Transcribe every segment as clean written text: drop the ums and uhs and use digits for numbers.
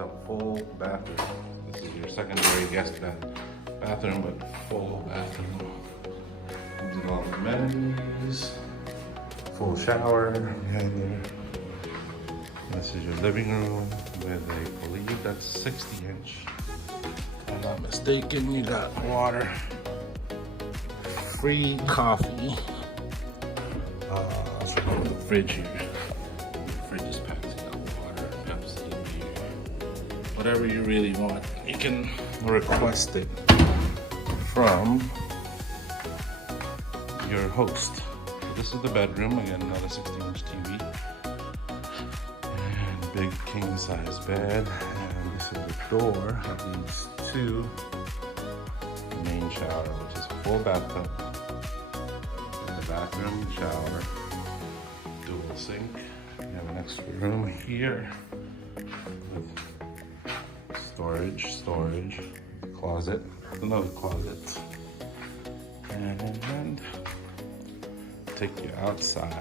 a full bathroom. This is your secondary guest bathroom, but full bathroom. Comes with all the amenities. Full shower behind there. This is your living room with I believe that's 60-inch. If I'm not mistaken, you got water, free coffee. Let's remove the fridge here. The fridge is packed. You got water, Pepsi, beer, whatever you really want. You can request it from your host. So this is the bedroom. Again, another 60-inch TV. Big king size bed, and this is the door that leads to the main shower, which is a full bathtub. In the bathroom, shower, dual sink. We have an extra room here with storage, closet, another closet, and take you outside.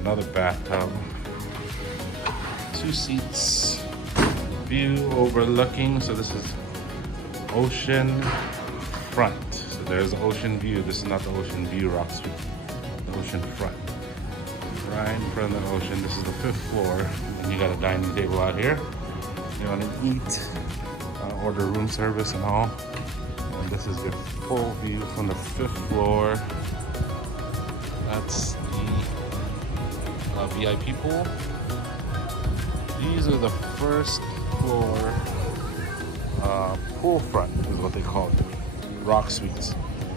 Another bathtub, 2 seats, view overlooking. So this is ocean front. So there's the ocean view. This is not the ocean view rock suite, the ocean front. Right in front of the ocean. This is the 5th floor. And you got a dining table out here. You want to eat, order room service and all. And this is your full view from the 5th floor. That's VIP pool. These are the 1st floor pool front is what they call it, rock suites.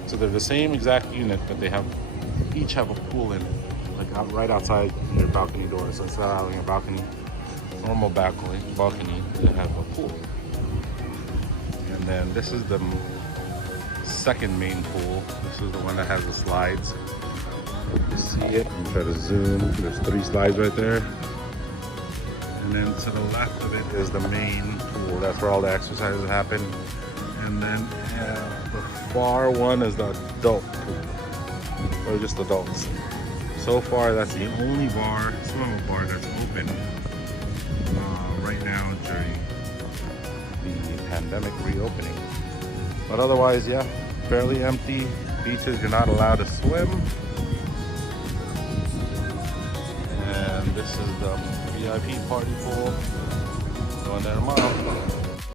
So they're the same exact unit, but they each have a pool in it, like right outside your balcony door. So instead of having a balcony, normal balcony, they have a pool. And then this is the 2nd main pool. This is the one that has the slides. You see it, I'm try to zoom. There's 3 slides right there. And then to the left of it is the main pool. That's where all the exercises happen. And then the far one is the adult pool. Or just adults. So far, that's the only swim bar that's open right now during the pandemic reopening. But otherwise, yeah, fairly empty. Beaches, you're not allowed to swim. This is the VIP party pool. Going there tomorrow.